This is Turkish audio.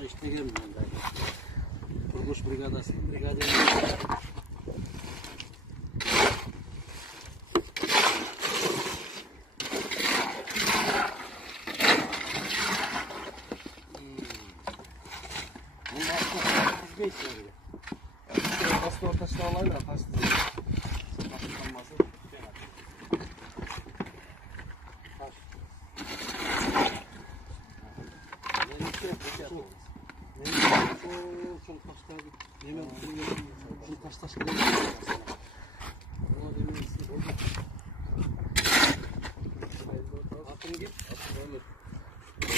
olsa işte gelmiyor galiba. Kuruluş brigadası. Brigada. Aslında ortaçta olayla kaçtı. Başlanması. Taş. Çok taşlar. Yemin taş gidelim.